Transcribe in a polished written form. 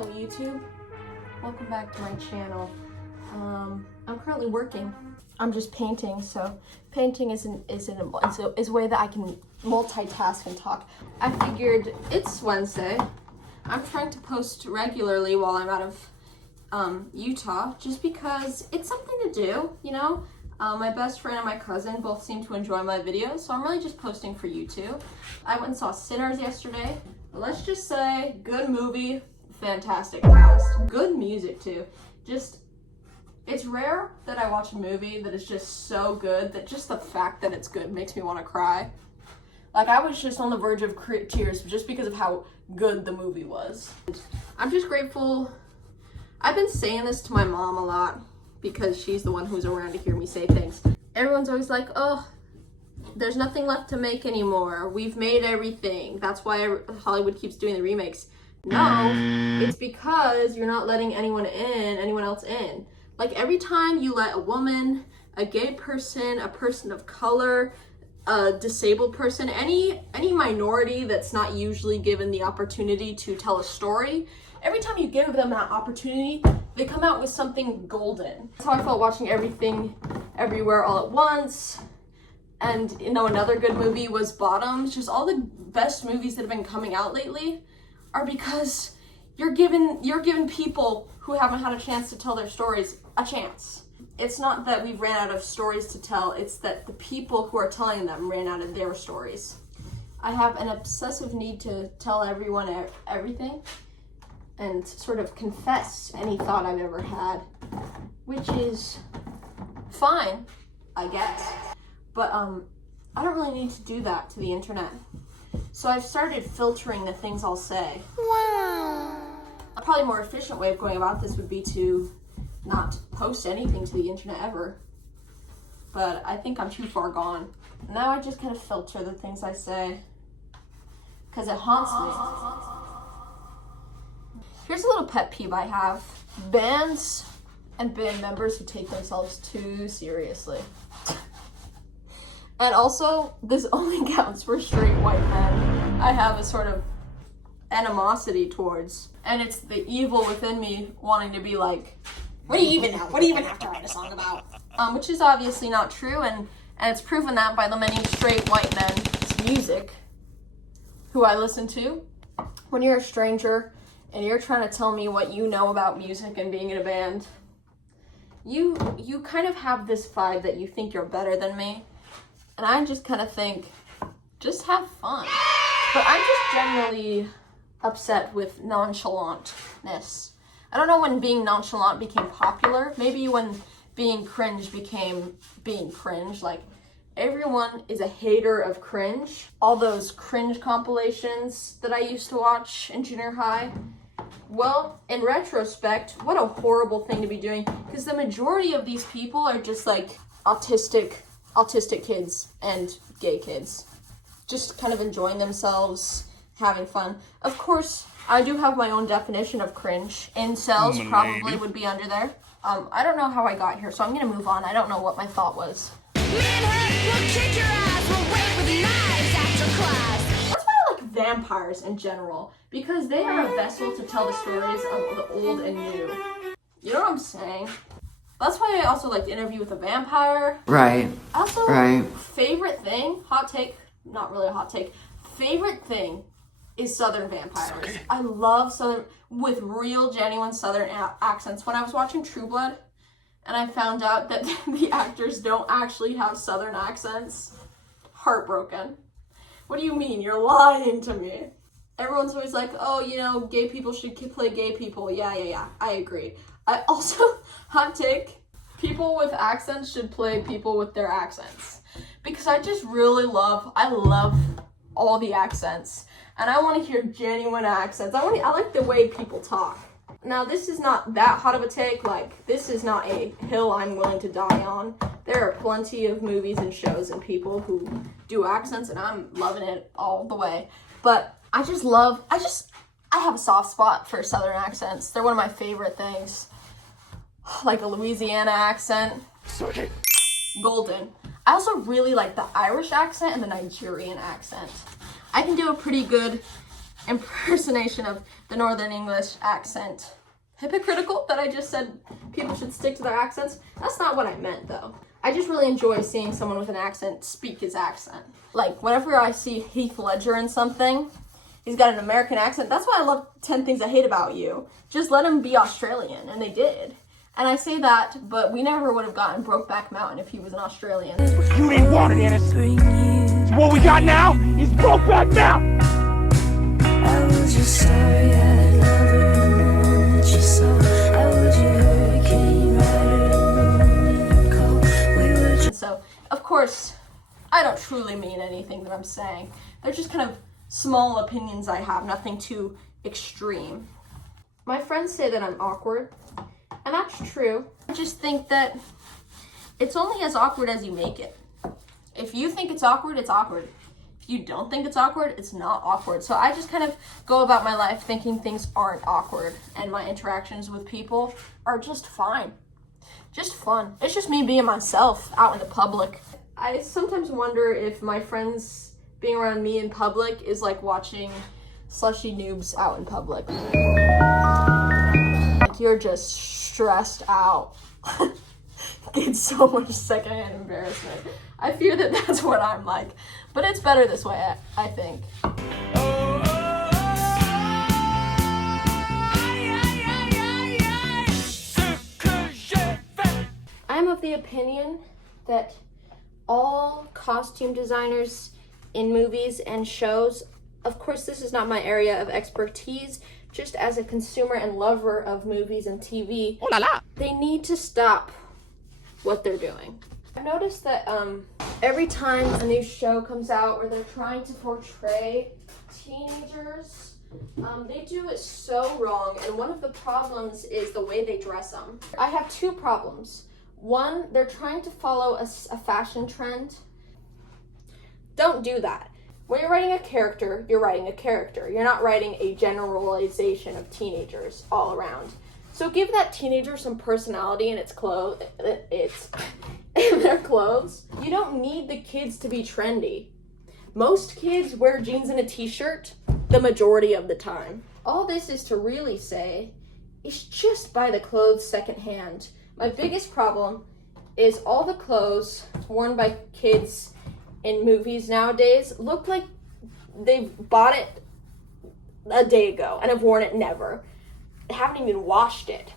Hello YouTube, welcome back to my channel. I'm currently working. I'm just painting, so painting is a way that I can multitask and talk. I figured it's Wednesday. I'm trying to post regularly while I'm out of Utah, just because it's something to do, you know? My best friend and my cousin both seem to enjoy my videos, so I'm really just posting for you two. I went and saw Sinners yesterday. Let's just say, good movie, fantastic cast, good music too. It's rare that I watch a movie that is just so good that just the fact that it's good makes me want to cry. Like, I was just on the verge of tears just because of how good the movie was. I'm just grateful. I've been saying this to my mom a lot because she's the one who's around to hear me say things. Everyone's always like, oh, there's nothing left to make anymore. We've made everything. That's why Hollywood keeps doing the remakes. No, it's because you're not letting anyone else in. Like, every time you let a woman, a gay person, a person of color, a disabled person, any minority that's not usually given the opportunity to tell a story, every time you give them that opportunity, they come out with something golden. That's how I felt watching Everything Everywhere All at Once. And, you know, another good movie was Bottoms. Just all the best movies that have been coming out lately are because you're giving people who haven't had a chance to tell their stories a chance. It's not that we've ran out of stories to tell, it's that the people who are telling them ran out of their stories. I have an obsessive need to tell everyone everything and sort of confess any thought I've ever had, which is fine, I guess. But I don't really need to do that to the internet. So I've started filtering the things I'll say. Wow. A probably more efficient way of going about this would be to not post anything to the internet ever. But I think I'm too far gone. Now I just kind of filter the things I say because it haunts me. Here's a little pet peeve I have. Bands and band members who take themselves too seriously. And also, this only counts for straight white men. I have a sort of animosity towards. And it's the evil within me wanting to be like, what do you even know? What do you even have to write a song about? Which is obviously not true, and it's proven that by the many straight white men's music who I listen to. When you're a stranger and you're trying to tell me what you know about music and being in a band, you kind of have this vibe that you think you're better than me. And I just kind of think, just have fun. But I'm just generally upset with nonchalantness. I don't know when being nonchalant became popular. Maybe when being cringe became being cringe. Like, everyone is a hater of cringe. All those cringe compilations that I used to watch in junior high. Well, in retrospect, what a horrible thing to be doing. Because the majority of these people are just like autistic kids and gay kids, just kind of enjoying themselves, having fun. Of course, I do have my own definition of cringe. Incels probably would be under there. I don't know how I got here, so I'm gonna move on. I don't know what my thought was. That's why I like vampires in general, because they are a vessel to tell the stories of the old and new. You know what I'm saying? That's why I also like to Interview with a Vampire. Right. Also, right. Favorite thing, hot take, not really a hot take, favorite thing is Southern vampires. Okay. I love Southern, with real, genuine Southern accents. When I was watching True Blood, and I found out that the actors don't actually have Southern accents, heartbroken. What do you mean? You're lying to me. Everyone's always like, oh, you know, gay people should play gay people. Yeah, I agree. I also, hot take, people with accents should play people with their accents. Because I just really love all the accents. And I want to hear genuine accents. I like the way people talk. Now, this is not that hot of a take. Like, this is not a hill I'm willing to die on. There are plenty of movies and shows and people who do accents, and I'm loving it all the way. But I have a soft spot for Southern accents. They're one of my favorite things. Like a Louisiana accent. Okay. Golden. I also really like the Irish accent and the Nigerian accent. I can do a pretty good impersonation of the Northern English accent. Hypocritical that I just said people should stick to their accents. That's not what I meant though. I just really enjoy seeing someone with an accent speak his accent. Like whenever I see Heath Ledger in something, he's got an American accent. That's why I love 10 Things I Hate About You. Just let him be Australian, and they did. And I say that, but we never would have gotten Brokeback Mountain if he was an Australian. You didn't want it, Ennis. So what we got now is Brokeback Mountain. I was your story, I'd love her in the moment you saw. I was your hurricane rider in the moment cold. We were just So, of course, I don't truly mean anything that I'm saying. They're just kind of small opinions I have, nothing too extreme. My friends say that I'm awkward, and that's true. I just think that it's only as awkward as you make it. If you think it's awkward, it's awkward. If you don't think it's awkward, it's not awkward. So I just kind of go about my life thinking things aren't awkward, and my interactions with people are just fine. Just fun. It's just me being myself out in the public. I sometimes wonder if my friends being around me in public is like watching slushy noobs out in public. Like you're just stressed out. Get so much secondhand embarrassment. I fear that that's what I'm like. But it's better this way, I think. I'm of the opinion that all costume designers in movies and shows, of course this is not my area of expertise, just as a consumer and lover of movies and TV, they need to stop what they're doing. I've noticed that every time a new show comes out where they're trying to portray teenagers, they do it so wrong, and one of the problems is the way they dress them. I have two problems. One, they're trying to follow a fashion trend. Don't do that. When you're writing a character, you're writing a character. You're not writing a generalization of teenagers all around. So give that teenager some personality in its clothes. In their clothes. You don't need the kids to be trendy. Most kids wear jeans and a t-shirt the majority of the time. All this is to really say is just buy the clothes secondhand. My biggest problem is all the clothes worn by kids in movies nowadays look like they bought it a day ago and have worn it never. They haven't even washed it.